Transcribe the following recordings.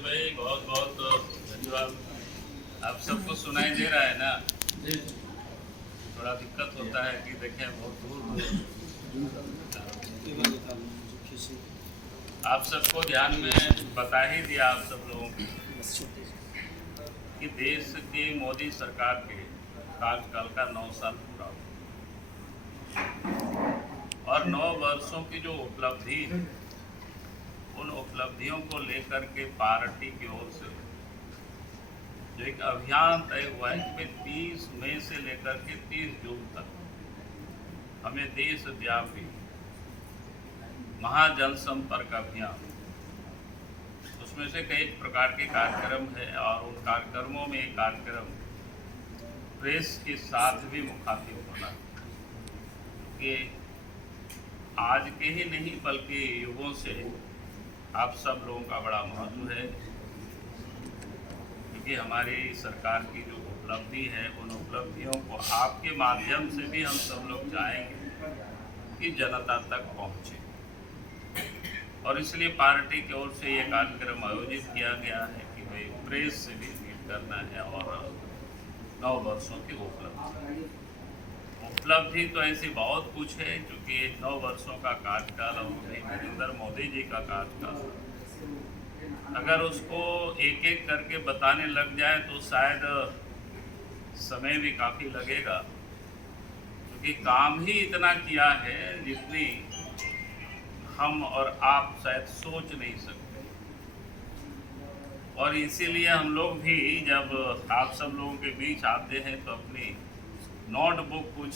संजय भाई, बहुत बहुत धन्यवाद। आप सबको सुनाई दे रहा है ना? थोड़ा दिक्कत होता है कि देखें बहुत दूर आप सबको ध्यान में बता ही दिया आप सब लोगों को कि देश की मोदी सरकार के कार्यकाल का 9 साल पूरा हुआ और 9 वर्षों की जो उपलब्धि है, उन उपलब्धियों को लेकर के पार्टी की ओर से जो एक अभियान तय हुआ है कि 30 मई से लेकर के 30 जून तक हमें देशव्यापी महाजन संपर्क अभियान, उसमें से कई प्रकार के कार्यक्रम है और उन कार्यक्रमों में एक कार्यक्रम प्रेस के साथ भी मुखातिब होना कि आज के ही नहीं बल्कि युगों से आप सब लोगों का बड़ा महत्व है, क्योंकि हमारी सरकार की जो उपलब्धि है उन उपलब्धियों को आपके माध्यम से भी हम सब लोग चाहेंगे कि जनता तक पहुँचे। और इसलिए पार्टी की ओर से ये कार्यक्रम आयोजित किया गया है कि भाई प्रेस से भी मीट करना है और 9 वर्षों की उपलब्धि तो ऐसी बहुत कुछ है, क्योंकि 9 वर्षों का कार्यकाल और नरेंद्र मोदी जी का कार्यकाल, अगर उसको एक एक करके बताने लग जाए तो शायद समय भी काफ़ी लगेगा, क्योंकि काम ही इतना किया है जितनी हम और आप शायद सोच नहीं सकते। और इसीलिए हम लोग भी जब आप सब लोगों के बीच आते हैं तो अपनी नोटबुक कुछ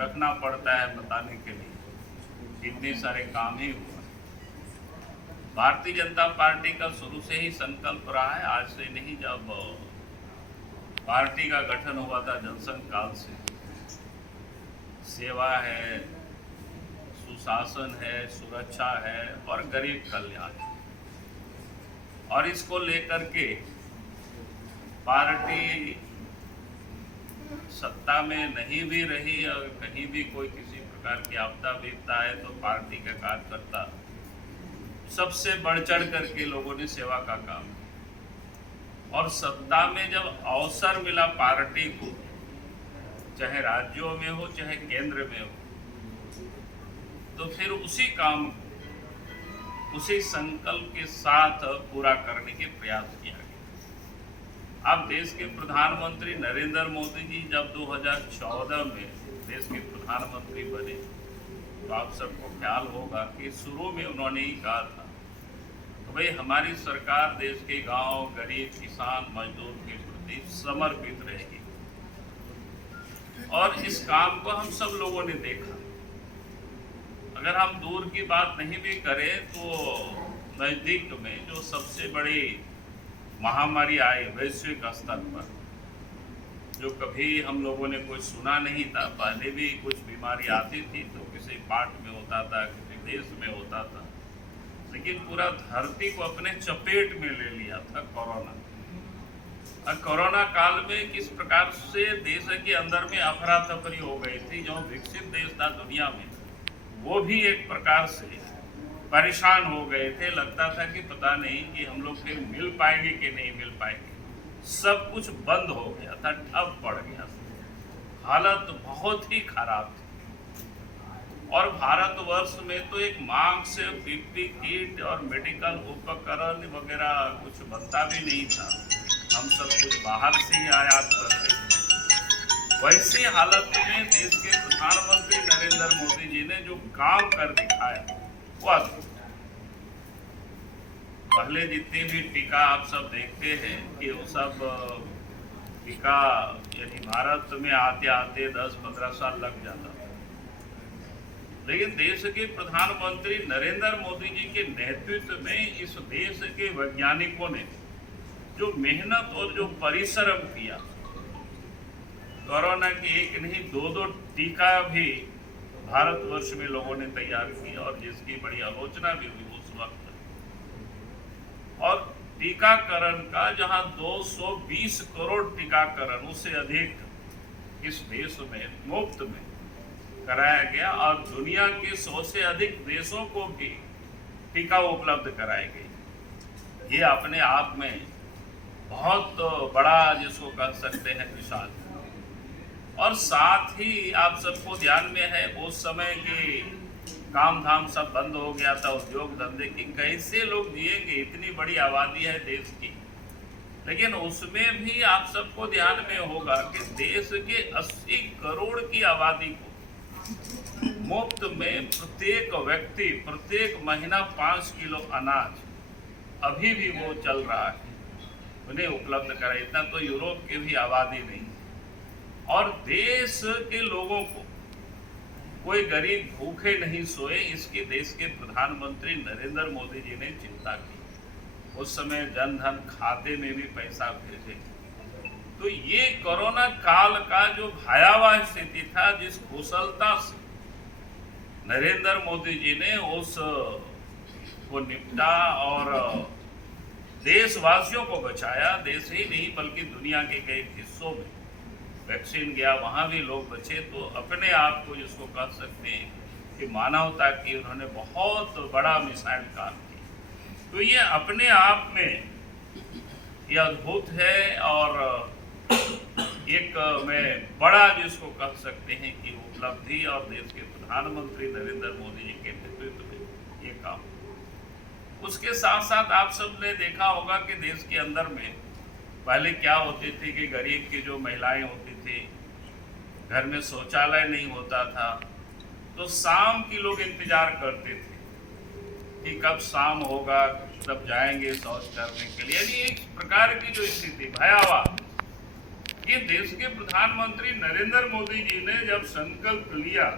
रखना पड़ता है बताने के लिए इतने सारे काम ही हुआ। भारतीय जनता पार्टी का शुरू से ही संकल्प रहा है, आज से नहीं, जब पार्टी का गठन हुआ था जनसंघ काल से, सेवा है, सुशासन है, सुरक्षा है और गरीब कल्याण। और इसको लेकर के पार्टी सत्ता में नहीं भी रही और कहीं भी कोई किसी प्रकार की आपदा विपदा है तो पार्टी के कार्यकर्ता सबसे बढ़ चढ़ करके लोगों ने सेवा का काम किया। और सत्ता में जब अवसर मिला पार्टी को, चाहे राज्यों में हो चाहे केंद्र में हो, तो फिर उसी काम उसी संकल्प के साथ पूरा करने के प्रयास किया गया। अब देश के प्रधानमंत्री नरेंद्र मोदी जी जब 2014 में देश के प्रधानमंत्री बने तो आप सबको ख्याल होगा कि शुरू में उन्होंने ही कहा था तो भाई हमारी सरकार देश के गांव, गरीब, किसान, मजदूर के प्रति समर्पित रहेगी। और इस काम को हम सब लोगों ने देखा। अगर हम दूर की बात नहीं भी करें तो नज़दीक में जो सबसे बड़ी महामारी आई वैश्विक स्तर पर, जो कभी हम लोगों ने कुछ सुना नहीं था, पहले भी कुछ बीमारी आती थी तो किसी पार्ट में होता था, किसी देश में होता था, लेकिन पूरा धरती को अपने चपेट में ले लिया था कोरोना। और कोरोना काल में किस प्रकार से देश के अंदर में अफरा तफरी हो गई थी, जो विकसित देश था दुनिया में वो भी एक प्रकार से परेशान हो गए थे। लगता था कि पता नहीं कि हम लोग फिर मिल पाएंगे कि नहीं मिल पाएंगे। सब कुछ बंद हो गया था, ठप पड़ गया था, हालत बहुत ही खराब थी। और भारतवर्ष में तो एक मांग से पीपीई किट और मेडिकल उपकरण वगैरह कुछ बनता भी नहीं था, हम सब कुछ बाहर से ही आयात करते थे। वैसी हालत में देश के प्रधानमंत्री नरेंद्र मोदी जी ने जो काम कर दिखाया वो अद्भुत। पहले जितनी भी टीका आप सब देखते हैं कि वो सब टीका यानी भारत में आते आते 10-15 साल लग जाता था, लेकिन देश के प्रधानमंत्री नरेंद्र मोदी जी के नेतृत्व में इस देश के वैज्ञानिकों ने जो मेहनत और जो परिश्रम किया, कोरोना की एक नहीं 2 टीका भी भारतवर्ष में लोगों ने तैयार किया और जिसकी बड़ी आलोचना भी हुई उस वक्त। और टीकाकरण का जहां 220 करोड़ टीकाकरण, उससे अधिक इस देश में मुफ्त में कराया गया और दुनिया के 100 से अधिक देशों को भी टीका उपलब्ध कराई गई। ये अपने आप में बहुत बड़ा जिसको कह सकते हैं विशाल। और साथ ही आप सबको ध्यान में है उस समय की काम धाम सब बंद हो गया था, उद्योग धंधे की कैसे लोग जिएंगे, इतनी बड़ी आबादी है देश की। लेकिन उसमें भी आप सबको ध्यान में होगा कि देश के 80 करोड़ की आबादी को मुफ्त में प्रत्येक व्यक्ति प्रत्येक महीना 5 किलो अनाज अभी भी वो चल रहा है, उन्हें उपलब्ध करा। इतना तो यूरोप की भी आबादी नहीं। और देश के लोगों को कोई गरीब भूखे नहीं सोए, इसकी देश के प्रधानमंत्री नरेंद्र मोदी जी ने चिंता की। उस समय जन धन खाते में भी पैसा भेजे। तो ये कोरोना काल का जो भयावह स्थिति था, जिस कुशलता से नरेंद्र मोदी जी ने उस को निपटा और देशवासियों को बचाया। देश ही नहीं बल्कि दुनिया के कई हिस्सों में वैक्सीन गया, वहाँ भी लोग बचे। तो अपने आप को जिसको कह सकते हैं कि मानवता की उन्होंने बहुत बड़ा मिसाइल काम की। तो ये अपने आप में ये अद्भुत है और एक मैं बड़ा जिसको कह सकते हैं कि उपलब्धि और देश के प्रधानमंत्री नरेंद्र मोदी जी के नेतृत्व में ये काम। उसके साथ साथ आप सब ने देखा होगा कि देश के अंदर में पहले क्या होती थी कि गरीब की जो महिलाएं होती थी, घर में शौचालय नहीं होता था, तो शाम की लोग इंतजार करते थे कि कब शाम होगा, तब जाएंगे शौच करने के लिए। यानी एक प्रकार की जो स्थिति भयावह। ये देश के प्रधानमंत्री नरेंद्र मोदी जी ने जब संकल्प लिया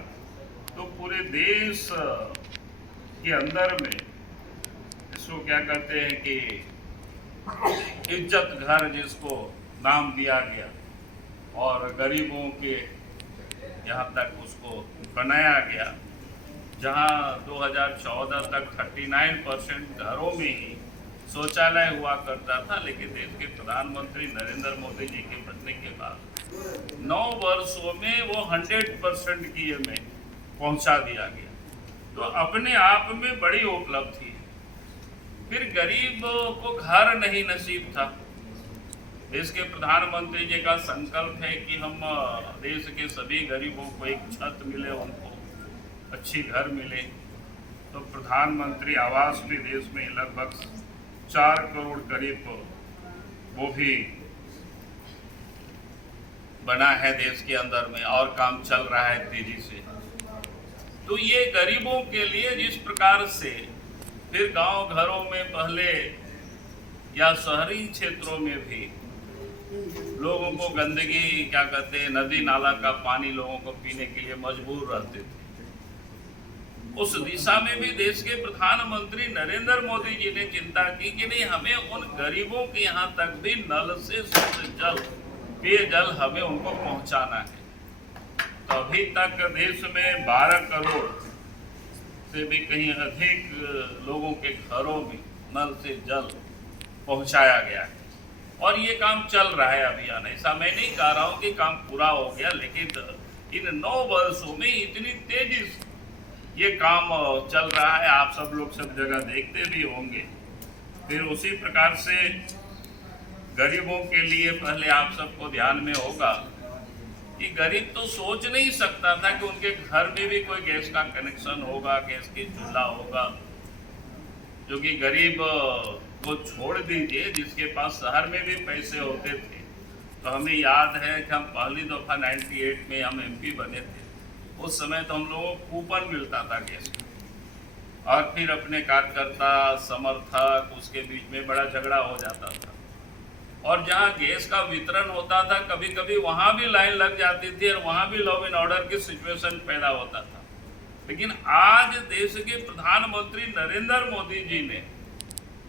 तो पूरे देश के अंदर में इसको क्या कहते हैं कि इज्जत घर जिसको नाम दिया गया, और गरीबों के यहाँ तक उसको बनाया गया, जहाँ 2014 तक 39% घरों में ही शौचालय हुआ करता था। लेकिन देश के प्रधानमंत्री नरेंद्र मोदी जी के बनने के बाद 9 वर्षों में वो 100% की में पहुंचा दिया गया। तो अपने आप में बड़ी उपलब्धि है। फिर गरीब को घर नहीं नसीब था। देश के प्रधानमंत्री जी का संकल्प है कि हम देश के सभी गरीबों को एक छत मिले, उनको अच्छी घर मिले। तो प्रधानमंत्री आवास भी देश में लगभग 4 करोड़ करीब वो भी बना है देश के अंदर में, और काम चल रहा है तेजी से। तो ये गरीबों के लिए जिस प्रकार से फिर गांव घरों में पहले या शहरी क्षेत्रों में भी लोगों को गंदगी क्या कहते हैं, नदी नाला का पानी लोगों को पीने के लिए मजबूर रहते थे, उस दिशा में भी देश के प्रधानमंत्री नरेंद्र मोदी जी ने चिंता की कि नहीं, हमें उन गरीबों के यहाँ तक भी नल से शुद्ध जल, पेयजल हमें उनको पहुँचाना है। तो अभी तक देश में 12 करोड़ से भी कहीं अधिक लोगों के घरों में नल से जल पहुँचाया गया है, और ये काम चल रहा है अभियान। ऐसा मैं नहीं कह रहा हूँ कि काम पूरा हो गया, लेकिन इन 9 वर्षों में इतनी तेजी से ये काम चल रहा है। आप सब लोग सब जगह देखते भी होंगे। फिर उसी प्रकार से गरीबों के लिए पहले आप सबको ध्यान में होगा कि गरीब तो सोच नहीं सकता था कि उनके घर में भी कोई गैस का कनेक्शन होगा, गैस की चूल्हा होगा। जो कि गरीब को छोड़ दीजिए, जिसके पास शहर में भी पैसे होते थे। तो हमें याद है कि हम पहली दफ़ा 98 में हम MP बने थे। उस समय तो हम लोगों को कूपन मिलता था गैस का, और फिर अपने कार्यकर्ता समर्थक उसके बीच में बड़ा झगड़ा हो जाता था, और जहां गैस का वितरण होता था कभी कभी वहां भी लाइन लग जाती थी, और वहां भी लॉ एंड ऑर्डर की सिचुएशन पैदा होता था। लेकिन आज देश के प्रधानमंत्री नरेंद्र मोदी जी ने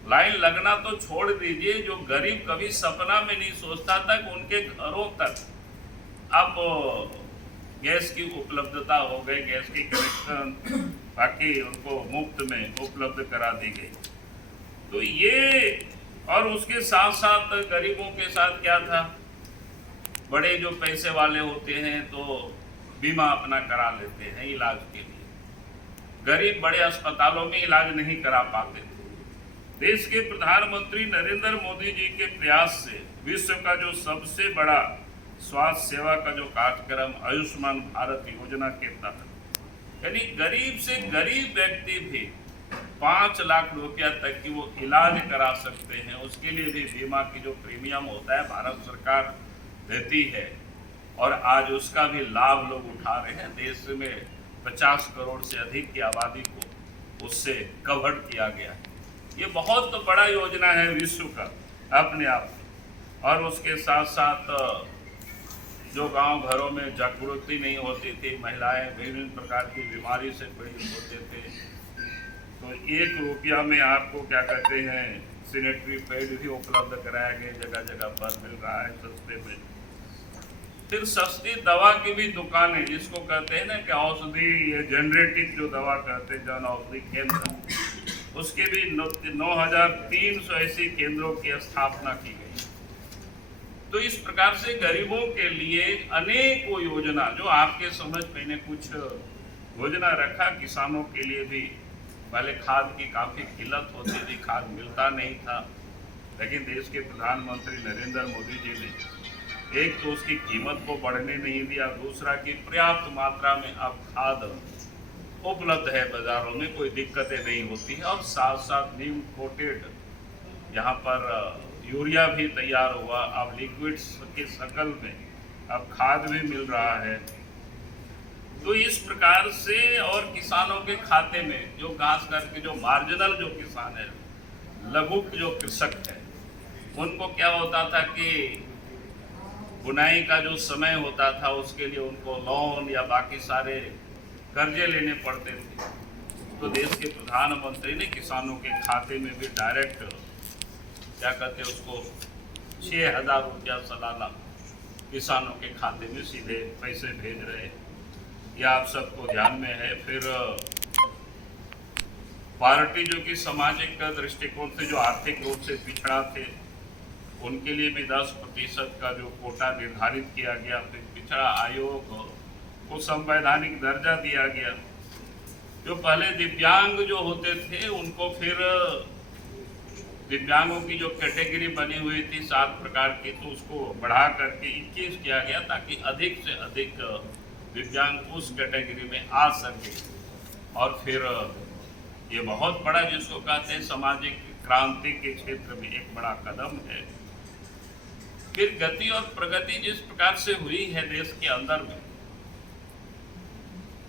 लाइन लगना तो छोड़ दीजिए, जो गरीब कभी सपना में नहीं सोचता था कि उनके घरों तक अब गैस की उपलब्धता हो गई, गैस की कनेक्शन बाकी उनको मुफ्त में उपलब्ध करा दी गई। तो ये, और उसके साथ साथ गरीबों के साथ क्या था, बड़े जो पैसे वाले होते हैं तो बीमा अपना करा लेते हैं इलाज के लिए। गरीब बड़े अस्पतालों में इलाज नहीं करा पाते थे, देश के प्रधानमंत्री नरेंद्र मोदी जी के प्रयास से विश्व का जो सबसे बड़ा स्वास्थ्य सेवा का जो कार्यक्रम आयुष्मान भारत योजना के तहत यानी गरीब से गरीब व्यक्ति भी 5 लाख रुपया तक की वो इलाज करा सकते हैं। उसके लिए भी बीमा की जो प्रीमियम होता है भारत सरकार देती है और आज उसका भी लाभ लोग उठा रहे हैं। देश में 50 करोड़ से अधिक की आबादी को उससे कवर किया गया है। ये बहुत बड़ा योजना है विश्व का अपने आप। और उसके साथ साथ जो गांव घरों में जागृति नहीं होती थी, महिलाएं विभिन्न प्रकार की बीमारी से पीड़ित होते थे, तो 1 रुपया में आपको क्या कहते हैं सैनिटरी पैड भी उपलब्ध कराया गया, जगह जगह पर मिल रहा है सस्ते में। फिर सस्ती दवा की भी दुकानें, जिसको कहते हैं ना कि औषधि जेनरेटिक जो दवा कहते हैं जन औषधि केंद्र, उसके भी 9,300 ऐसी केंद्रों की स्थापना की गई। तो इस प्रकार से गरीबों के लिए अनेकों योजना, जो आपके समझ मैंने कुछ योजना रखा, किसानों के लिए भी पहले खाद की काफ़ी किल्लत होती थी, खाद मिलता नहीं था, लेकिन देश के प्रधानमंत्री नरेंद्र मोदी जी ने एक तो उसकी कीमत को बढ़ने नहीं दिया, दूसरा कि पर्याप्त मात्रा में अब खाद उपलब्ध है बाजारों में, कोई दिक्कतें नहीं होती है। और साथ साथ नीम कोटेड यहाँ पर यूरिया भी तैयार हुआ, अब लिक्विड्स के शकल में अब खाद भी मिल रहा है। तो इस प्रकार से और किसानों के खाते में जो खास करके जो मार्जिनल जो किसान है, लघु जो कृषक है, उनको क्या होता था कि बुनाई का जो समय होता था उसके लिए उनको लोन या बाकी सारे कर्जे लेने पड़ते थे। तो देश के प्रधानमंत्री ने किसानों के खाते में भी डायरेक्ट क्या कहते हैं उसको 6,000 रुपया सालाना किसानों के खाते में सीधे पैसे भेज रहे हैं। यह आप सबको ध्यान में है। फिर पार्टी जो कि सामाजिक दृष्टिकोण से जो आर्थिक रूप से पिछड़ा थे, उनके लिए भी 10% का जो कोटा निर्धारित किया गया। फिर पिछड़ा आयोग को संवैधानिक दर्जा दिया गया। जो पहले दिव्यांग जो होते थे उनको फिर दिव्यांगों की जो कैटेगरी बनी हुई थी 7 प्रकार की, तो उसको बढ़ा करके 21 किया गया ताकि अधिक से अधिक दिव्यांग उस कैटेगरी में आ सके। और फिर ये बहुत बड़ा जिसको कहते हैं सामाजिक क्रांति के क्षेत्र में एक बड़ा कदम है। फिर गति और प्रगति जिस प्रकार से हुई है देश के अंदर में,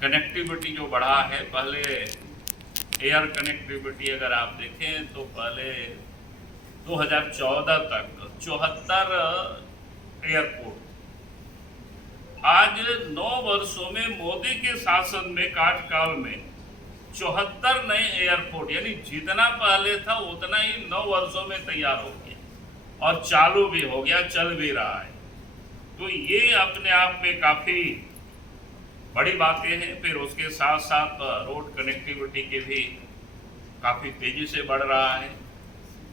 कनेक्टिविटी जो बढ़ा है, पहले एयर कनेक्टिविटी अगर आप देखें तो पहले 2014 तक 74 एयरपोर्ट, आज 9 वर्षों में मोदी के शासन में कार्यकाल में 74 नए एयरपोर्ट, यानी जितना पहले था उतना ही 9 वर्षों में तैयार हो गया और चालू भी हो गया, चल भी रहा है। तो ये अपने आप में काफ़ी बड़ी बातें हैं। फिर उसके साथ साथ रोड कनेक्टिविटी के भी काफ़ी तेज़ी से बढ़ रहा है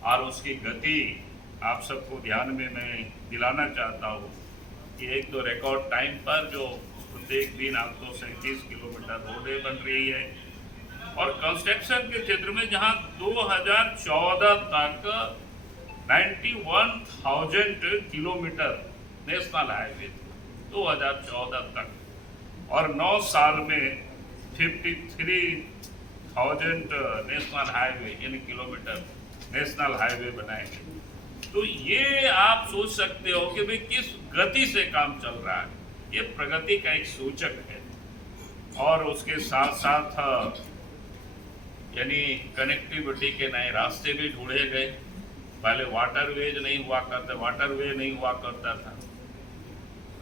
और उसकी गति आप सबको ध्यान में मैं दिलाना चाहता हूँ कि एक तो रिकॉर्ड टाइम पर जो प्रत्येक दिन 837 किलोमीटर रोडें बन रही है। और कंस्ट्रक्शन के क्षेत्र में जहाँ 2014 तक 91,000 किलोमीटर नेशनल हाईवे 2014 तक, और 9 साल में 53,000 नेशनल हाईवे यानी किलोमीटर नेशनल हाईवे बनाए गए। तो ये आप सोच सकते हो कि भाई किस गति से काम चल रहा है। ये प्रगति का एक सूचक है। और उसके साथ साथ यानी कनेक्टिविटी के नए रास्ते भी ढूंढे गए। पहले वाटरवेज नहीं हुआ करता था,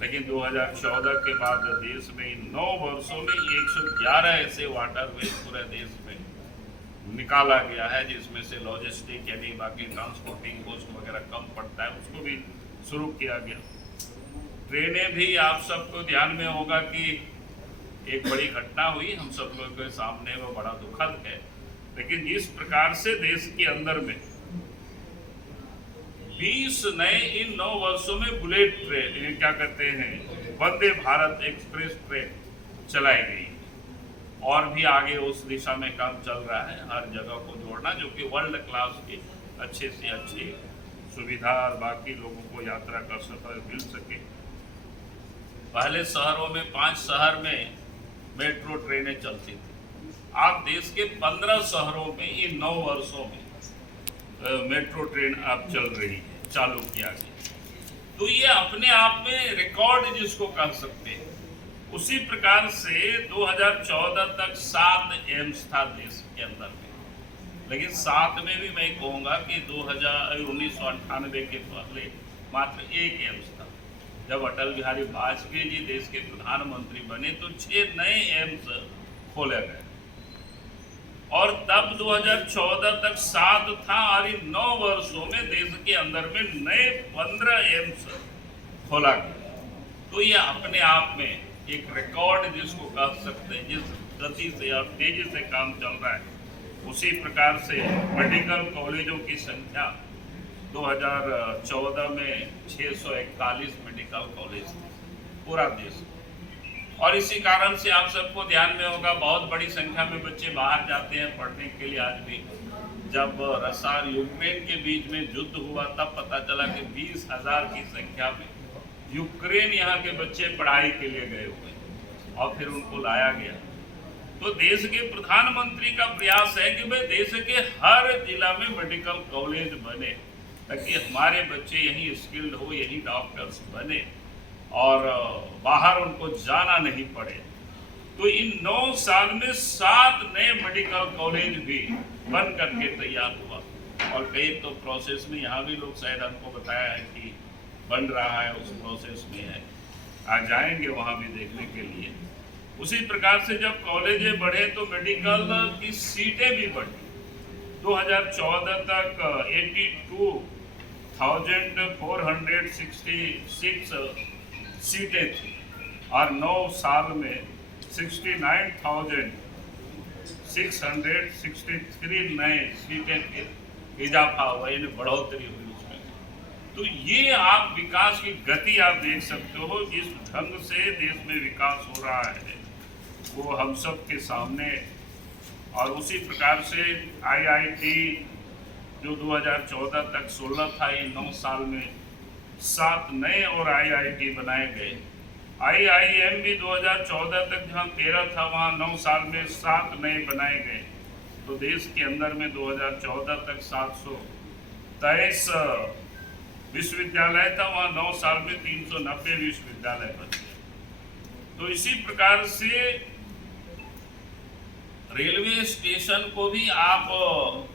लेकिन 2014 के बाद देश में इन 9 वर्षों में 111 ऐसे वाटरवेज पूरे देश में निकाला गया है, जिसमें से लॉजिस्टिक यानी बाकी ट्रांसपोर्टिंग कॉस्ट वगैरह कम पड़ता है, उसको भी शुरू किया गया। ट्रेनें भी आप सबको ध्यान में होगा कि एक बड़ी घटना हुई हम सब लोगों के सामने, वो बड़ा दुखद है। लेकिन जिस प्रकार से देश के अंदर में 20 नए इन 9 वर्षों में बुलेट ट्रेन क्या कहते हैं वंदे भारत एक्सप्रेस ट्रेन चलाई गई। और भी आगे उस दिशा में काम चल रहा है, हर जगह को जोड़ना, जो कि वर्ल्ड क्लास की अच्छे से अच्छी सुविधा और बाकी लोगों को यात्रा का सफर मिल सके। पहले शहरों में 5 शहर में मेट्रो ट्रेनें चलती थी, आप देश के 15 शहरों में इन 9 वर्षों में मेट्रो ट्रेन अब चल रही है, चालू किया गया। तो ये अपने आप में रिकॉर्ड जिसको कह सकते हैं। उसी प्रकार से 2014 तक 7 एम्स था देश के अंदर में, लेकिन 7 में भी मैं कहूँगा कि 1998 के पहले मात्र 1 एम्स था। जब अटल बिहारी वाजपेयी जी देश के प्रधानमंत्री बने तो 6 नए एम्स खोले गए, और तब 2014 तक 7 था, और इन 9 वर्षों में देश के अंदर में नए 15 एम्स खोला गया। तो ये अपने आप में एक रिकॉर्ड जिसको कह सकते हैं, जिस गति से और तेजी से काम चल रहा है। उसी प्रकार से मेडिकल कॉलेजों की संख्या 2014 में 641 मेडिकल कॉलेज पूरा देश, और इसी कारण से आप सबको ध्यान में होगा बहुत बड़ी संख्या में बच्चे बाहर जाते हैं पढ़ने के लिए। आज भी जब रशिया और यूक्रेन के बीच में युद्ध हुआ तब पता चला कि 20,000 की संख्या में यूक्रेन यहाँ के बच्चे पढ़ाई के लिए गए हुए, और फिर उनको लाया गया। तो देश के प्रधानमंत्री का प्रयास है कि भाई देश के हर जिला में मेडिकल कॉलेज बने, ताकि हमारे बच्चे यहीं स्किल्ड हो, यहीं डॉक्टर्स बने और बाहर उनको जाना नहीं पड़े। तो इन 9 साल में 7 नए मेडिकल कॉलेज भी बन करके तैयार हुआ, और कई तो प्रोसेस में यहाँ भी लोग शायद हमको बताया है कि बन रहा है, उस प्रोसेस में है, आज जाएंगे वहाँ भी देखने के लिए। उसी प्रकार से जब कॉलेजें बढ़े तो मेडिकल की सीटें भी बढ़ी। 2014 तक 82,466 सीटें थी, और 9 साल में 69,663 नए सीटें के इजाफा हुआ, यानी बढ़ोतरी हुई उसमें। तो ये आप विकास की गति आप देख सकते हो, जिस ढंग से देश में विकास हो रहा है वो हम सब के सामने। और उसी प्रकार से IIT जो 2014 तक 16 था, ये 9 साल में 7 नए और IIT बनाए गए। IIM भी 2014 तक जहाँ 13 था, वहाँ 9 साल में 7 नए बनाए गए। तो देश के अंदर में 2014 तक 723 विश्वविद्यालय था, वहाँ 9 साल में 390 विश्वविद्यालय बन गए। तो इसी प्रकार से रेलवे स्टेशन को भी आप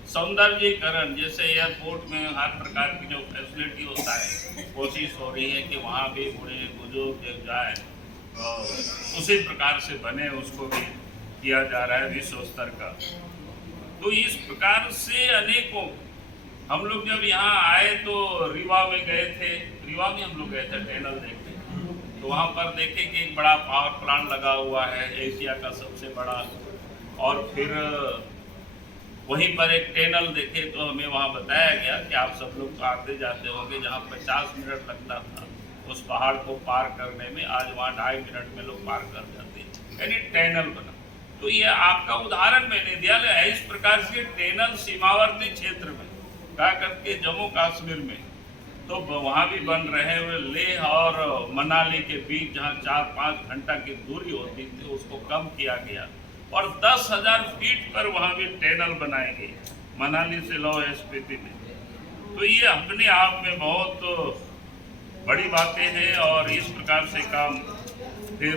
सौंदर्यीकरण, जैसे एयरपोर्ट में हर प्रकार की जो फैसिलिटी होता है, कोशिश हो रही है कि वहाँ भी बूढ़े बुजुर्ग जाए, उसी प्रकार से बने, उसको भी किया जा रहा है विश्व स्तर का। तो इस प्रकार से अनेकों, हम लोग जब यहाँ आए तो रीवा में गए थे, रीवा में हम लोग गए थे टनल देखने, तो वहाँ पर देखे कि एक बड़ा पावर प्लांट लगा हुआ है, एशिया का सबसे बड़ा। और फिर वहीं पर एक टनल देखे तो हमें वहाँ बताया गया कि आप सब लोग तो आते जाते होंगे, जहाँ 50 मिनट लगता था उस पहाड़ को पार करने में, आज वहाँ 2.5 मिनट में लोग पार कर जाते हैं, यानी टनल बना। तो ये आपका उदाहरण मैंने दिया है। इस प्रकार से टनल सीमावर्ती क्षेत्र में क्या करके जम्मू कश्मीर में तो वहाँ भी बन रहे हुए, लेह और मनाली के बीच जहाँ 4-5 घंटा की दूरी होती थी उसको कम किया गया, और 10,000 फीट पर वहाँ भी टनल बनाए गए मनाली से लाहौल स्पीति में। तो ये अपने आप में बहुत बड़ी बातें हैं, और इस प्रकार से काम फिर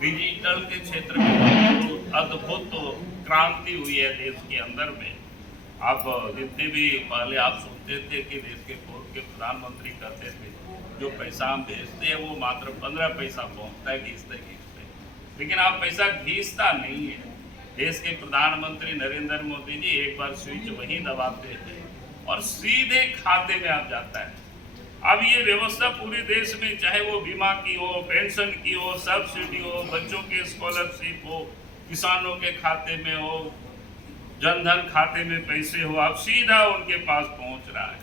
डिजिटल के क्षेत्र में अद्भुत क्रांति हुई है देश के अंदर में। आप जितने भी पहले आप सुनते थे कि देश के पूर्व के प्रधानमंत्री कहते थे जो पैसा हम भेजते हैं वो मात्र 15 पैसा पहुँचता है घीसते घीसते, लेकिन आप पैसा घीसता नहीं है। देश के प्रधानमंत्री नरेंद्र मोदी जी एक बार स्विच वहीं दबाते हैं और सीधे खाते में आ जाता है। अब ये व्यवस्था पूरे देश में, चाहे वो बीमा की हो, पेंशन की हो, सब्सिडी हो, बच्चों के स्कॉलरशिप हो, किसानों के खाते में हो, जनधन खाते में पैसे हो, अब सीधा उनके पास पहुंच रहा है।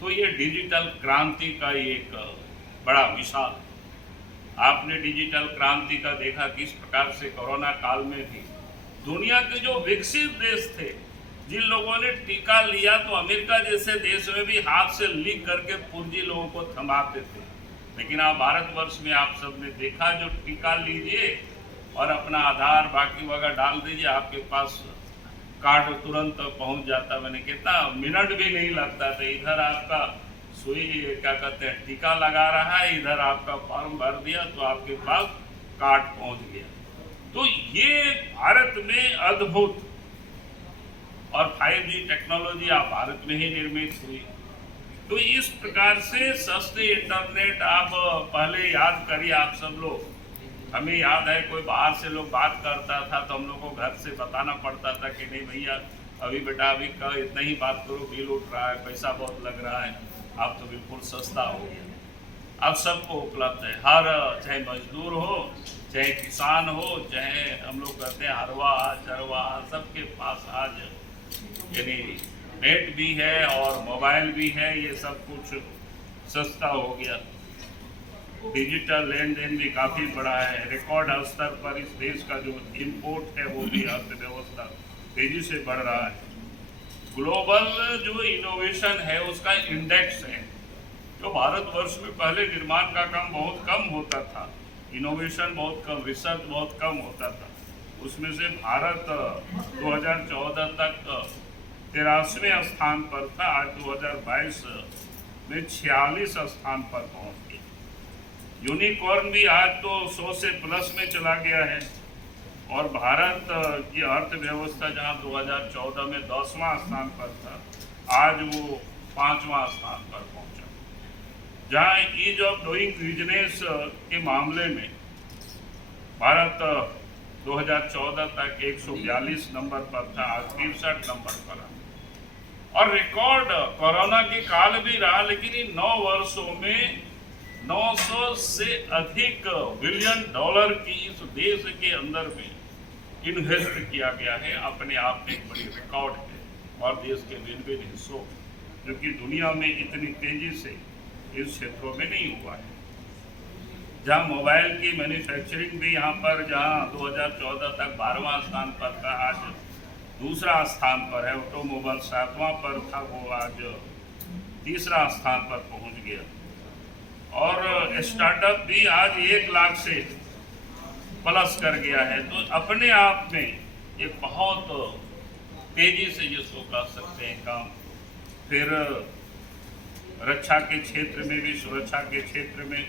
तो ये डिजिटल क्रांति का एक बड़ा विशाल आपने डिजिटल क्रांति का देखा किस प्रकार से कोरोना काल में भी दुनिया के जो विकसित देश थे, जिन लोगों ने टीका लिया तो अमेरिका जैसे देश में भी हाथ से लीक करके पूंजी लोगों को थमाते थे। लेकिन आप भारतवर्ष में आप सबने देखा, जो टीका लीजिए और अपना आधार बाकी वगैरह डाल दीजिए, आपके पास कार्ड तुरंत पहुंच जाता। मैंने कितना मिनट भी नहीं लगता था। इधर आपका सुई क्या कहते हैं टीका लगा रहा है, इधर आपका फॉर्म भर दिया तो आपके पास कार्ड पहुंच गया। तो ये भारत में अद्भुत, और 5G टेक्नोलॉजी आप भारत में ही निर्मित हुई। तो इस प्रकार से सस्ते इंटरनेट आप पहले याद करिए, आप सब लोग, हमें याद है कोई बाहर से लोग बात करता था तो हम लोग को घर से बताना पड़ता था कि नहीं भैया अभी बेटा अभी का इतना ही बात करो, बिल उठ रहा है, पैसा बहुत लग रहा है। अब तो बिल्कुल सस्ता हो गया, अब सबको उपलब्ध है। हर चाहे मजदूर हो, चाहे किसान हो, चाहे हम लोग कहते हैं हरवा चरवा, सबके पास आज यानी नेट भी है और मोबाइल भी है, ये सब कुछ सस्ता हो गया। डिजिटल लेन देन भी काफ़ी बड़ा है। रिकॉर्ड स्तर पर इस देश का जो इंपोर्ट है वो भी अर्थव्यवस्था तेजी से बढ़ रहा है। ग्लोबल जो इनोवेशन है उसका इंडेक्स है, जो भारतवर्ष में पहले निर्माण का काम बहुत कम होता था, इनोवेशन बहुत कम, रिसर्च बहुत कम होता था, उसमें से भारत 2014 तक 83वें स्थान पर था। आज 2022 में 46 स्थान पर पहुंच गया। यूनिकॉर्न भी आज तो 100 से प्लस में चला गया है। और भारत की अर्थव्यवस्था जहां 2014 में 10वां स्थान पर था, आज वो 5वां स्थान पर पहुंचा। जहां ईज ऑफ डूइंग बिजनेस के मामले में भारत 2014 तक 142 नंबर पर था, आज 63 नंबर पर है। और रिकॉर्ड कोरोना के काल भी रहा, लेकिन इन 9 वर्षों में 900 से अधिक बिलियन डॉलर की इस देश के अंदर में इन्वेस्ट किया गया है। अपने आप में एक बड़ी रिकॉर्ड है, और देश के विभिन्न हिस्सों जो कि दुनिया में इतनी तेजी से इस क्षेत्रों में नहीं हुआ है। जहां मोबाइल की मैन्युफैक्चरिंग भी यहाँ पर जहां 2014 तक 12वां स्थान पर था, आज दूसरा स्थान पर है। ऑटोमोबाइल 7वां पर था, वो आज तीसरा स्थान पर पहुंच गया। और स्टार्टअप भी आज 1 लाख से प्लस कर गया है। तो अपने आप में ये बहुत तेजी से जिसको कह सकते हैं काम। फिर रक्षा के क्षेत्र में भी, सुरक्षा के क्षेत्र में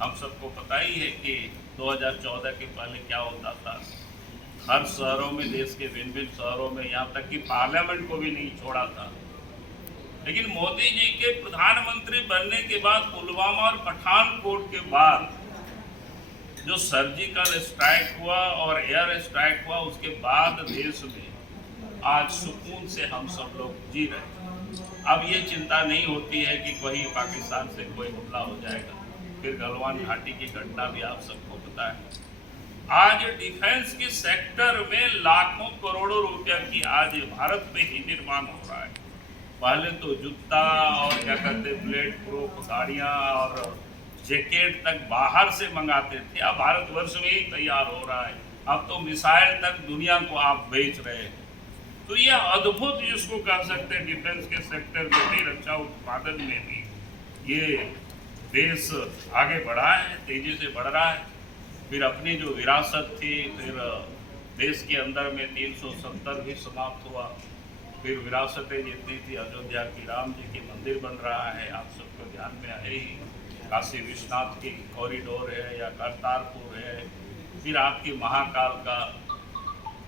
हम सबको पता ही है कि 2014 के पहले क्या होता था। हर शहरों में, देश के भिन्न शहरों में, यहाँ तक कि पार्लियामेंट को भी नहीं छोड़ा था। लेकिन मोदी जी के प्रधानमंत्री बनने के बाद, पुलवामा और पठानकोट के बाद जो सर्जिकल स्ट्राइक हुआ और एयर स्ट्राइक हुआ, उसके बाद देश में आज सुकून से हम सब लोग जी रहे हैं। अब ये चिंता नहीं होती है कि कहीं पाकिस्तान से कोई हमला हो जाएगा। फिर गलवान घाटी की घटना भी आप सबको पता है। आज डिफेंस के सेक्टर में लाखों करोड़ों रुपया की आज भारत में ही निर्माण हो रहा है। पहले तो जूता और क्या कहते बुलेट प्रूफ गाड़ियाँ और जैकेट तक बाहर से मंगाते थे, अब भारतवर्ष में ही तैयार हो रहा है। अब तो मिसाइल तक दुनिया को आप बेच रहे हैं। तो ये अद्भुत जिसको कह सकते हैं, डिफेंस के सेक्टर में भी, रक्षा उत्पादन में भी ये देश आगे बढ़ा है, तेजी से बढ़ रहा है। फिर अपनी जो विरासत थी, फिर देश के अंदर में 370 भी समाप्त हुआ। फिर विरासतें जितनी थी, अयोध्या की राम जी की मंदिर बन रहा है, आप सबको ध्यान में है ही। काशी विश्वनाथ की कॉरिडोर है, या करतारपुर है, फिर आपकी महाकाल का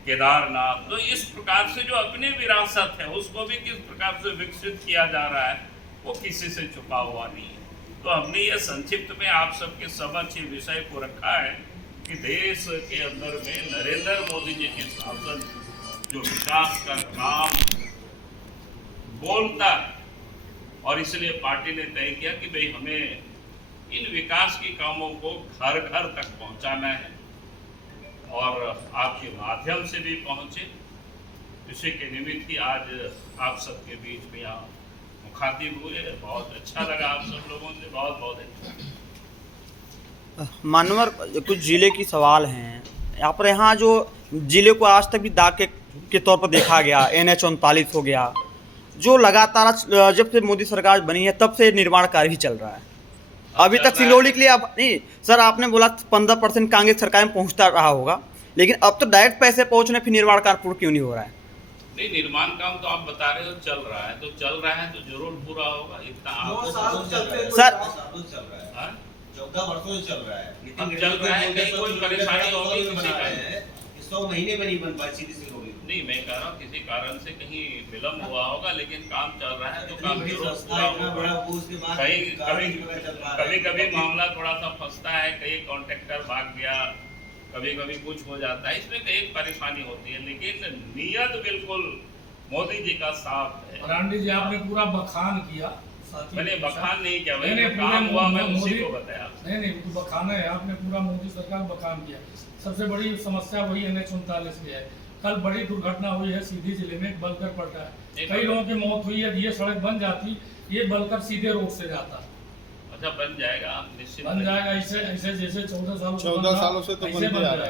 केदारनाथ। तो इस प्रकार से जो अपनी विरासत है उसको भी किस प्रकार से विकसित किया जा रहा है, वो किसी से छुपा हुआ नहीं है। तो हमने ये संक्षिप्त में आप सबके समक्ष ये विषय को रखा है कि देश के अंदर में नरेंद्र मोदी जी के शासन जो विकास का काम बोलता, और इसलिए पार्टी ने तय किया कि भाई हमें इन विकास के कामों को घर घर तक पहुंचाना है, और आपके माध्यम से भी पहुंचे। इसी के निमित्त ही आज आप सबके बीच में यहाँ मुखातिब हुए। बहुत अच्छा लगा आप सब लोगों से, बहुत बहुत अच्छा। मानवर कुछ जिले की सवाल हैं यहाँ जो जिले को आज तक भी दाग के तौर पर देखा गया, NH 39 हो गया, जो लगातार जब से मोदी सरकार बनी है तब से निर्माण कार्य ही चल रहा है। अभी तक सिंगरौली के लिए अब नहीं सर, आपने बोला 15% कांग्रेस सरकार में पहुंचता रहा होगा, लेकिन अब तो डायरेक्ट पैसे पहुंचने फिर निर्माण कार्य पूर्ण क्यों नहीं हो रहा है? नहीं, निर्माण काम तो आप बता रहे हो चल रहा है, तो चल रहा है तो जरूर पूरा होगा, इतना आपको सर 14 वर्षों से चल रहा है। अब चल रहा है, कहीं कोई परेशानी होगी किसी का? 100 महीने में नहीं बन पाई सीधी सिंगरौली। नहीं, मैं कह रहा हूँ किसी कारण से कहीं विलम्ब हुआ होगा, लेकिन काम चल रहा है तो काम जरूर पूरा होगा। कभी कभी मामला थोड़ा सा फंसता है, कहीं कॉन्ट्रैक्टर भाग गया, कभी कभी कुछ हो जाता है, इसमें कई परेशानी होती है, लेकिन नियत बिल्कुल मोदी जी का साफ है। ब्रांडी जी आपने पूरा बखान किया, मैंने बखान नहीं किया भाई, नहीं, काम हुआ मैं उसी मोदी को बताया। नहीं तो बखाना है, आपने पूरा मोदी सरकार का बखान किया। सबसे बड़ी समस्या वही NH 39 की है। कल बड़ी दुर्घटना हुई है सीधी जिले में, बलकर पलटा है, कई लोगों की मौत हुई है। ये सड़क बन जाती, ये बलकर सीधे रोड से जाता। अच्छा, बन जाएगा, निश्चित बन जाएगा, ऐसे जैसे 14 सालों से तो ऐसे बन जाएगा।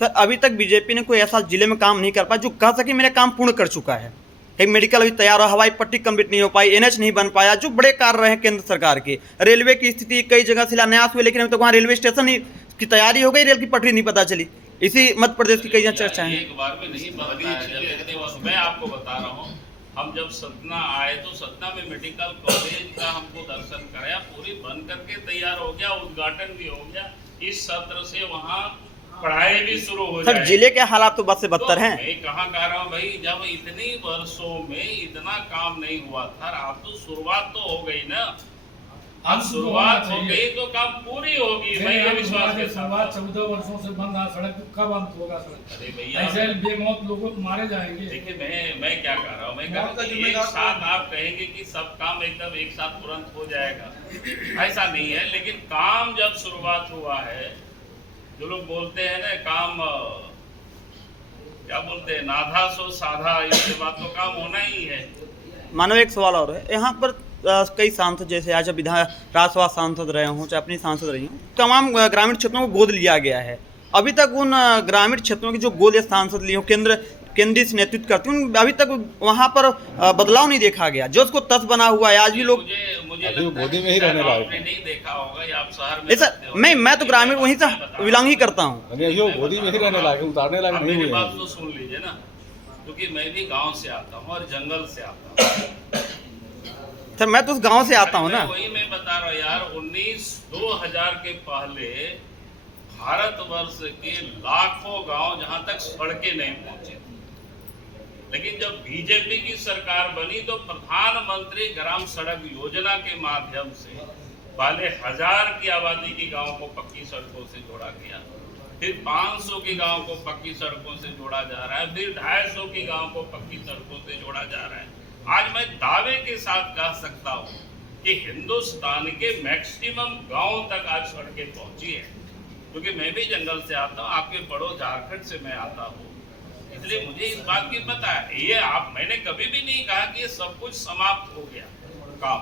सर अभी तक बीजेपी ने कोई ऐसा जिले में काम नहीं कर पाया जो कह सके मेरा काम पूर्ण कर चुका है। एक मेडिकल अभी तैयार हो, हवाई पट्टी कंप्लीट नहीं हो पाई, NH नहीं बन पाया, जो बड़े कार्य रहे केंद्र सरकार के। रेलवे की स्थिति कई जगह शिलान्यास हुए, लेकिन अभी तक वहाँ रेलवे स्टेशन ही की तैयारी हो गई, रेल की पटरी नहीं पता चली। इसी मध्य प्रदेश की कई जगह चर्चा है। एक बार में नहीं बनता है। मैं आपको बता रहा हूँ, हम जब सतना आए तो सतना में मेडिकल कॉलेज का हमको दर्शन कराया, पूरी बन करके तैयार हो गया, उद्घाटन भी हो गया। इस सत्र से वहाँ पढ़ाई भी शुरू हो सर जाए। जिले के हालात तो बद से बदतर हैं। मैं कहाँ कह रहा हूँ भाई, जब इतनी वर्षों में इतना काम नहीं हुआ था, आप तो शुरुआत तो हो गई ना। अब शुरुआत हो गई तो काम पूरी होगी, मैं ये विश्वास के साथ। 14 वर्षों से बंद है सड़क, कब अंत होगा सड़क? अरे भैया, ऐसे बेमौत लोग मारे जाएंगे। देखिए मैं क्या कह रहा हूँ, मैं कह रहा हूँ कि एक साथ आप कहेंगे कि सब काम एकदम एक साथ तुरंत हो जाएगा, ऐसा नहीं है। लेकिन काम जब शुरुआत हुआ है, जो लोग बोलते हैं ना काम क्या बोलते हैं, नाधा सो साधा, इसके बाद तो काम होना ही है। मानव एक सवाल और है, यहाँ पर कई सांसद जैसे आज विधायक राज्यसभा सांसद रहे हों चाहे अपनी सांसद रही हों, तमाम ग्रामीण क्षेत्रों को गोद लिया गया है। अभी तक उन ग्रामीण क्षेत्रों की जो गोद या सांसद लिए हों, केंद्रीय से नेतृत्व करती हूँ, अभी तक वहाँ पर बदलाव नहीं देखा गया, जो उसको तस बना हुआ है। आज भी लोग मुझे गोदी में ही रहने लायक आपने नहीं देखा होगा, या आप शहर में ऐसा मैं तो ग्रामीण वहीं से बिलोंग ही करता हूँ। गोदी में ही रहने लायक, उतारने लायक नहीं मेरी हुए बात तो सुन लीजिए ना, क्योंकि मैं भी गांव से आता हूँ और जंगल से आता हूँ। सर मैं तो उस गांव से आता हूँ ना। वही मैं बता रहा हूँ यार, 2000 के पहले भारतवर्ष के लाखों गांव जहां तक सड़कें नहीं पहुंचे, लेकिन जब बीजेपी की सरकार बनी तो प्रधानमंत्री ग्राम सड़क योजना के माध्यम से पहले 1000 की आबादी की गांव को पक्की सड़कों से जोड़ा गया, फिर 500 की गांव को पक्की सड़कों से जोड़ा जा रहा है, फिर 250 की गांव को पक्की सड़कों से जोड़ा जा रहा है। आज मैं दावे के साथ कह सकता हूं कि हिंदुस्तान के मैक्सिमम गांव तक आज सड़कें पहुंची है, क्योंकि मैं भी जंगल से आता हूं, आपके पड़ोस झारखंड से मैं आता हूं, इसलिए मुझे इस बात की पता है। ये मैंने कभी भी नहीं कहा कि ये सब कुछ समाप्त हो गया काम।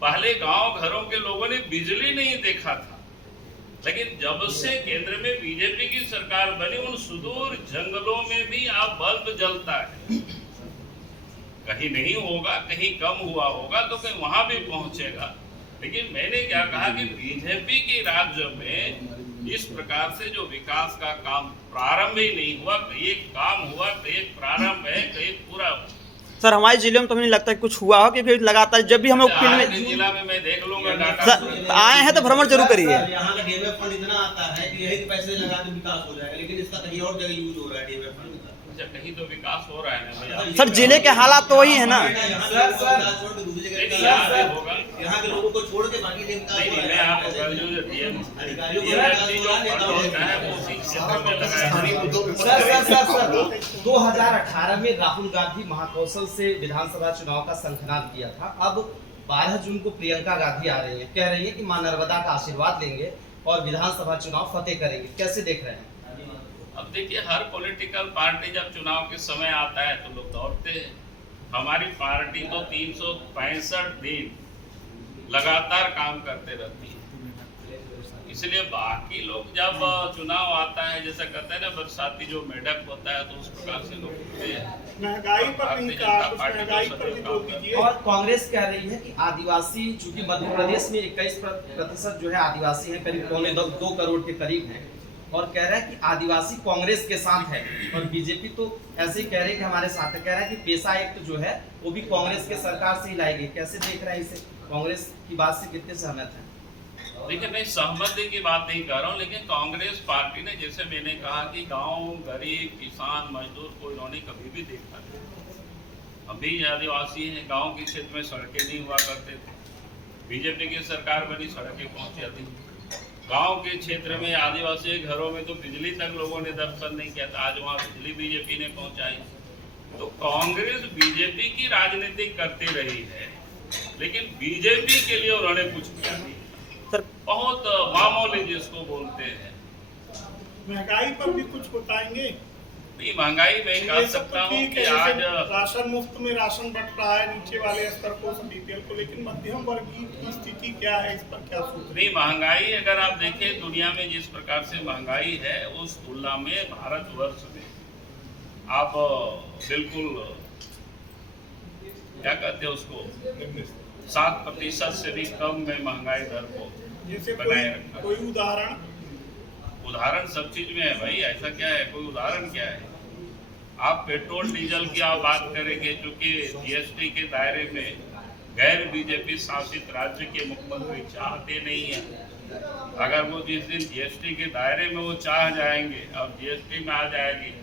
पहले गांव घरों के लोगों ने बिजली नहीं देखा था, लेकिन जब से केंद्र में बीजेपी की सरकार बनी, उन सुदूर जंगलों में भी अब बल्ब जलता है। कहीं नहीं होगा, कहीं कम हुआ होगा तो कहीं वहां भी पहुंचेगा। लेकिन मैंने क्या कहा कि बीजेपी के राज्य में इस प्रकार से जो विकास का काम प्रारंभ ही नहीं हुआ, कहीं काम हुआ, कहीं प्रारंभ है, कहीं पूरा। सर हमारे जिले में तो नहीं लगता है कुछ हुआ हो, क्योंकि लगातार जब भी हम लोग फील्ड में जिला में मैं देख लूंगा डाटा। आए हैं तो भ्रमण जरूर करिए। यहाँ का डेवलप फंड इतना आता है कि यही पैसे लगा के विकास हो जाएगा, लेकिन इसका कहीं और जगह यूज हो रहा है डेवलप फंड। कहीं तो विकास हो रहा है ना भैया। सर जिले के हालात तो वही है ना। यहाँ के लोगों को छोड़ के बाकी नहीं, मैं आपको सर 2018 में राहुल गांधी महाकौशल से विधानसभा चुनाव का शंखनाद किया था। अब 12 जून को प्रियंका गांधी आ रही है, कह रही है कि मां नर्मदा का आशीर्वाद लेंगे और विधानसभा चुनाव फतेह करेंगे, कैसे देख रहे हैं? अब देखिए, हर पॉलिटिकल पार्टी जब चुनाव के समय आता है तो लोग दौड़ते हैं। हमारी पार्टी तो 365 दिन लगातार काम करते रहती है, इसलिए बाकी लोग जब चुनाव आता है, जैसा कहते हैं ना बरसाती जो मेढक होता है, तो उस प्रकार से लोग उठते हैं। महंगाई पर भारतीय नहीं कहा, जनता कुछ पार्टी महंगाई को पर भी सदैव जोर काम करती दीजिए। और कांग्रेस कह रही है कि आदिवासी, चूंकि मध्य प्रदेश में 21% जो है आदिवासी है, करीब 2 करोड़ के करीब है, और कह रहा है कि आदिवासी कांग्रेस के साथ है, और बीजेपी तो ऐसे ही कह रही है कि हमारे साथ है। कह रहा है कि पेशा एक्ट जो है वो भी कांग्रेस के सरकार से ही लाएगी। कैसे देख रहा है इसे? कांग्रेस की बात से कितने सहमत है? देखिए, मैं सहमति की बात नहीं कर रहा हूँ, लेकिन कांग्रेस पार्टी ने, जैसे मैंने कहा कि गांव, गरीब, किसान, मजदूर को इन्होंने कभी भी देखा नहीं। अभी आदिवासी हैं, गांव के क्षेत्र में सड़कें नहीं हुआ करते थे, बीजेपी की सरकार बनी, सड़कें पहुंच जाती। गांव के क्षेत्र में आदिवासी घरों में तो बिजली तक लोगों ने दर्शन नहीं किया था, आज वहाँ बिजली बीजेपी ने पहुंचाई। तो कांग्रेस बीजेपी की राजनीति करती रही है, लेकिन बीजेपी के लिए उन्होंने कुछ किया नहीं। सर बहुत मामूली जिसको बोलते हैं। महंगाई पर भी कुछ बताएंगे? नहीं, महंगाई मैं कह ये सब सकता तो हूँ ठीक कि है, आज जैसे राशन मुफ्त में राशन बंट रहा है नीचे वाले स्तर को, बीपीएल को, लेकिन मध्यम वर्ग की स्थिति क्या है, इस पर क्या सोच रहे नहीं, महंगाई अगर आप देखें दुनिया में जिस प्रकार से महंगाई है, उस तुलना में भारतवर्ष में आप बिल्कुल क्या कहते हैं उसको 7% से भी कम में महंगाई दर को जैसे बनाए रखा। कोई उदाहरण? उदाहरण सब चीज में है भाई, ऐसा क्या है, कोई उदाहरण क्या है? आप पेट्रोल डीजल की आप बात करेंगे, चूंकि जीएसटी के दायरे में गैर बीजेपी शासित राज्य के मुख्यमंत्री चाहते नहीं है। अगर वो जिस दिन जीएसटी के दायरे में वो चाह जाएंगे, अब जीएसटी में आ जाएगी,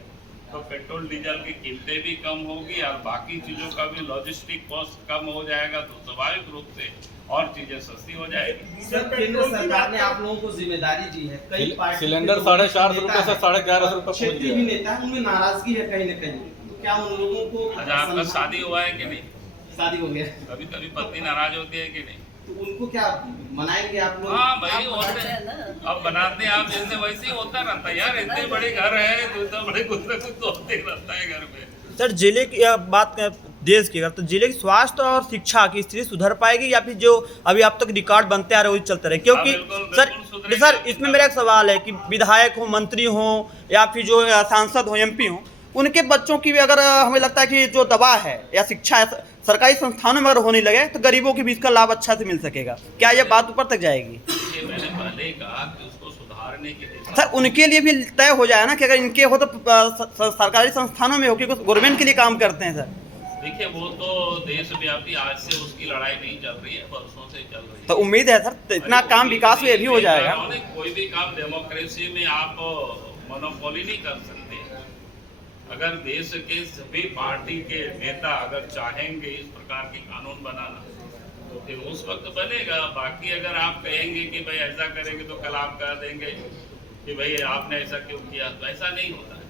तो पेट्रोल डीजल की कीमतें भी कम होगी और बाकी चीजों का भी लॉजिस्टिक कॉस्ट कम हो जाएगा, तो स्वाभाविक रूप से और चीजें सस्ती हो जाएगी। सर, केंद्र सरकार ने आप लोगों को जिम्मेदारी दी है, कई पार्टी सिलेंडर 450 रुपए से 1150 रुपए पहुंच क्षेत्रीय भी गया। नेता है, उनमें नाराजगी है कहीं न कहीं, तो क्या उन लोगों को अच्छा, आपका शादी हुआ है कि नहीं? शादी हो गया कभी कभी पत्नी नाराज होती है कि नहीं? तो उनको क्या मनाएंगे आप लोग? हाँ भाई, होते हैं। अब बनाते हैं आप जैसे, वैसे ही होता रहता है यार। इतने बड़े घर है तो इतना बड़े कुछ ना कुछ तो होते ही रहता है घर में। सर जिले की बात करें देश की, अगर तो जिले की स्वास्थ्य और शिक्षा की स्थिति सुधर पाएगी या फिर जो अभी अब तक रिकॉर्ड बनते आ रहे वही चलते रहे? क्योंकि हाँ, बिल्कुल सर सुधरेगी। सर इसमें मेरा एक सवाल है कि विधायक हो, मंत्री हो या फिर जो सांसद हो, एमपी हो, उनके बच्चों की भी अगर हमें लगता है कि जो दवा है या शिक्षा है सरकारी संस्थानों में अगर होने लगे तो गरीबों के भी इसका लाभ अच्छा से मिल सकेगा। क्या यह बात ऊपर तक जाएगी? ये मैंने पहले ही कहा कि उसको सुधारने की दिशा। सर उनके लिए भी तय हो जाए ना कि अगर इनके हो तो सरकारी संस्थानों में हो, क्योंकि गवर्नमेंट के लिए काम करते हैं सर। देखिए, वो तो देशव्यापी आज से उसकी लड़ाई नहीं चल रही है, वर्षों से चल रही है। तो उम्मीद है सर तो इतना काम विकास में भी हो जाएगा। कोई भी काम डेमोक्रेसी में आप मोनोपोली नहीं कर सकते। अगर देश के सभी पार्टी के नेता अगर चाहेंगे इस प्रकार के कानून बनाना, तो फिर उस वक्त बनेगा। बाकी अगर आप कहेंगे कि भाई ऐसा करेंगे, तो कल आप कह देंगे कि भाई आपने ऐसा क्यों किया, तो ऐसा नहीं होता है।